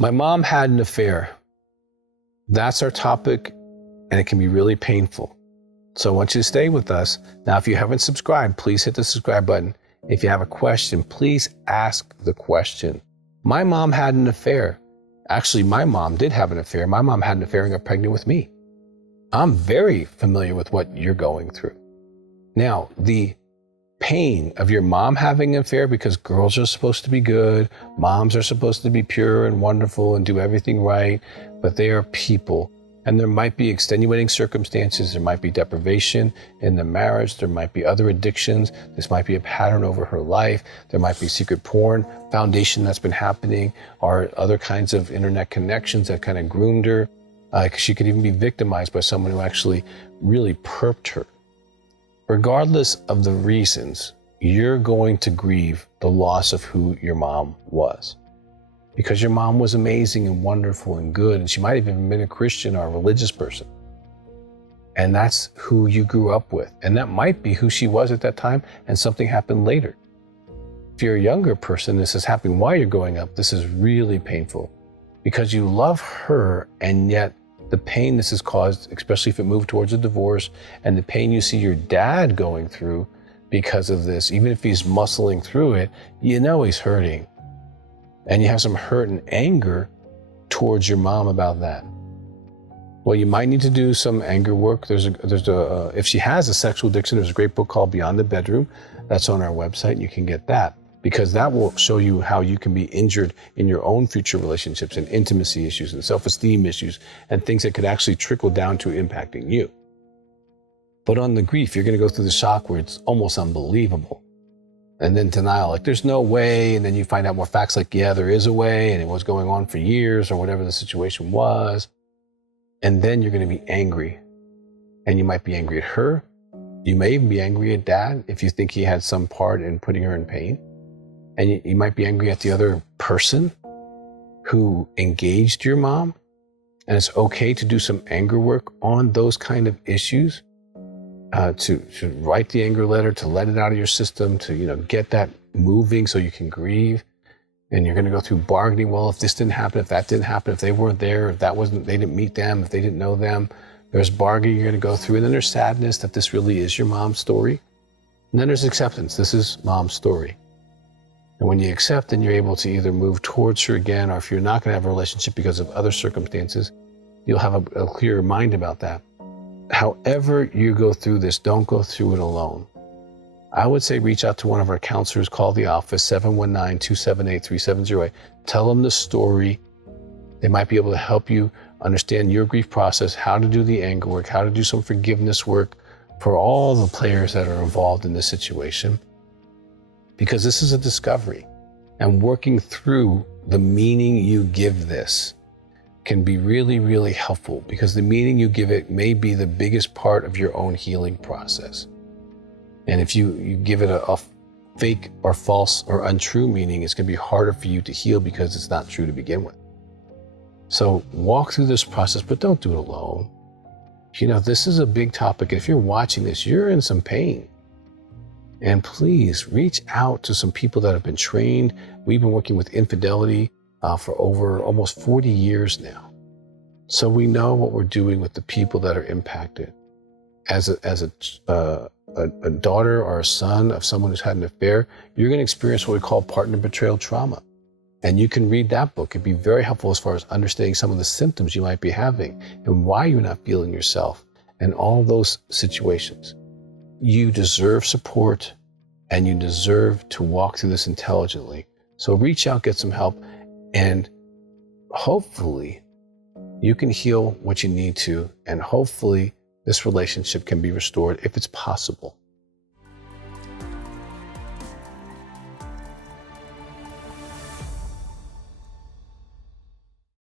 My mom had an affair. That's our topic, and it can be really painful. So I want you to stay with us. Now, if you haven't subscribed, please hit the subscribe button. If you have a question, please ask the question. My mom had an affair. Actually, my mom did have an affair. My mom had an affair and got pregnant with me. I'm very familiar with what you're going through. Now, the pain of your mom having an affair, because girls are supposed to be good, moms are supposed to be pure and wonderful and do everything right, but they are people. And there might be extenuating circumstances. There might be deprivation in the marriage. There might be other addictions. This might be a pattern over her life. There might be secret porn foundation that's been happening, or other kinds of internet connections that kind of groomed her. She could even be victimized by someone who actually really perped her. Regardless of the reasons, you're going to grieve the loss of who your mom was. Because your mom was amazing and wonderful and good, and she might have even been a Christian or a religious person. And that's who you grew up with. And that might be who she was at that time, and something happened later. If you're a younger person, this is happening while you're growing up, this is really painful. Because you love her, and yet the pain this has caused, especially if it moved towards a divorce, and the pain you see your dad going through because of this, even if he's muscling through it, you know he's hurting. And you have some hurt and anger towards your mom about that. Well, you might need to do some anger work. If she has a sexual addiction, there's a great book called Beyond the Bedroom. That's on our website. You can get that, because that will show you how you can be injured in your own future relationships and intimacy issues and self-esteem issues and things that could actually trickle down to impacting you. But on the grief, you're going to go through the shock where it's almost unbelievable. And then denial, like there's no way. And then you find out more facts like, yeah, there is a way, and it was going on for years or whatever the situation was. And then you're going to be angry. And you might be angry at her. You may even be angry at dad if you think he had some part in putting her in pain. And you might be angry at the other person who engaged your mom. And it's okay to do some anger work on those kind of issues, to write the anger letter, to let it out of your system, to get that moving so you can grieve. And you're going to go through bargaining. Well, if this didn't happen, if that didn't happen, if they weren't there, if they didn't meet them, if they didn't know them, there's bargaining you're going to go through. And then there's sadness that this really is your mom's story. And then there's acceptance. This is mom's story. And when you accept, then you're able to either move towards her again, or if you're not going to have a relationship because of other circumstances, you'll have a clearer mind about that. However you go through this, don't go through it alone. I would say reach out to one of our counselors. Call the office, 719-278-3708. Tell them the story. They might be able to help you understand your grief process, how to do the anger work, how to do some forgiveness work for all the players that are involved in this situation. Because this is a discovery, and working through the meaning you give this can be really, really helpful, because the meaning you give it may be the biggest part of your own healing process. And if you give it a fake or false or untrue meaning, it's going to be harder for you to heal because it's not true to begin with. So walk through this process, but don't do it alone. This is a big topic. If you're watching this, you're in some pain. And please reach out to some people that have been trained. We've been working with infidelity for over almost 40 years now. So we know what we're doing with the people that are impacted. As a daughter or a son of someone who's had an affair, you're going to experience what we call partner betrayal trauma. And you can read that book. It'd be very helpful as far as understanding some of the symptoms you might be having and why you're not feeling yourself and all those situations. You deserve support, and you deserve to walk through this intelligently. So reach out, get some help, and hopefully you can heal what you need to, and hopefully this relationship can be restored if it's possible.